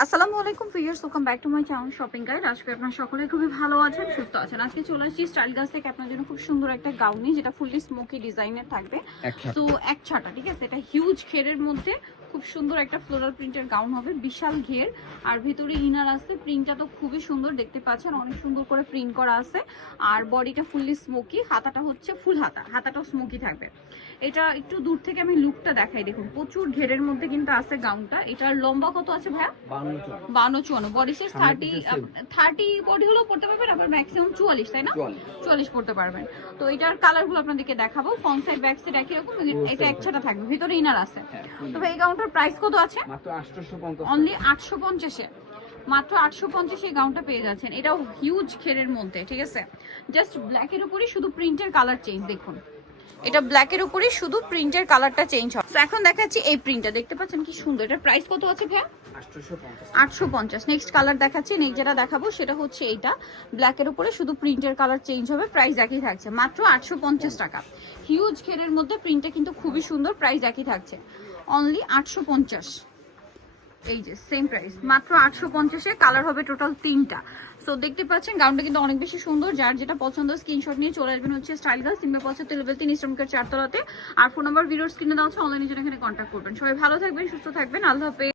আসসালামু আলাইকুম fierce welcome back to my channel shopping guide. আজকে আপনারা সকলে খুবই ভালো আছেন সুস্থ আছেন। আজকে চলে আসছি স্টাইল গাছ থেকে আপনার জন্য খুব সুন্দর একটা গাউনি যেটা ফুললি স্মোকি ডিজাইনের থাকবে। তো এক ছাটা ঠিক আছে? এটা হিউজ খেরের মধ্যে খুব সুন্দর একটা ফ্লোরাল প্রিন্টের গাউন হবে বিশাল ঘের। আর ভিতরে ইনার আছে প্রিন্টটা তো খুবই সুন্দর দেখতে পাচ্ছেন অনেক সুন্দর করে প্রিন্ট করা আছে। আর বডিটা ফুললি স্মোকি হাতাটা হচ্ছে ফুল হাতা হাতাটাও স্মোকি থাকবে। এটা একটু দূর থেকে আমি লুকটা দেখাই দেখুন প্রচুর ঘেরের মধ্যে কিন্তু আছে গাউনটা এটার লম্বা কত আছে ভাইয়া? বান্ন চুয়ান্ন। Body size thirty thirty body হলেও পড়তে পারবেন আবার ম্যাক্সিমাম চুয়াল্লিশ তাই না? চুয়াল্লিশ। পড়তে পারবেন। তো এটার কালারগুলো আপনাদেরকে দেখাবো। ফ্রন্ট সাইড ব্যাক সাইড একই রকম এটা একসাথে থাকবে ভিতরে ইনার আছে। তবে এই গাউনটার প্রাইস কত আছে? মাত্র অনলি আটশো পঞ্চাশে। মাত্র আটশো পঞ্চাশে এই গাউনটা পেয়ে যাচ্ছেন। এটাও হিউজ ঘেরের মধ্যে ঠিক আছে? জাস্ট ব্ল্যাকের উপরই শুধু প্রিন্টের কালার চেঞ্জ দেখুন। এটা ব্ল্যাকের উপরই শুধু প্রিন্টের কালারটা চেঞ্জ হবে। এখন দেখাচ্ছি এই প্রিন্টটা দেখতে পাচ্ছেন কি সুন্দর। এটার প্রাইস কত আছে ভাইয়া? আটশোশো পঞ্চাশ আটশো পঞ্চাশ। নেক্সট কালার দেখাচ্ছি। নেক্সট যেটা দেখাবো সেটা হচ্ছে এইটা। ব্ল্যাকের উপরে শুধু প্রিন্টের কালার চেঞ্জ হবে। প্রাইস একই থাকছে। মাত্র আটশো পঞ্চাশ টাকা। হিউজ ঘেরের মধ্যে প্রিন্টটা কিন্তু খুবই সুন্দর। প্রাইস একই থাকছে। অনলি আটশো পঞ্চাশ। এই যে সেম প্রাইস মাত্র আটশো পঞ্চাশে কালার হবে টোটাল তিনটা। সো দেখতে পাচ্ছেন গাউনটা কিন্তু অনেক বেশি সুন্দর। যার যেটা পছন্দ স্ক্রিনশট নিয়ে চলে আসবেন হচ্ছে স্টাইল গার্লস পছন্দ পঁচাত্তর লেভেল তিন ইস্টমকার চারতলাতে। আর ফোন নাম্বার ভিডিওর স্ক্রিনে দেওয়া হচ্ছে অনলাইনে জন্য এখানে কন্ট্যাক্ট করবেন। সবাই ভালো থাকবেন, সুস্থ থাকবেন। আল্লাহ হাফেজ।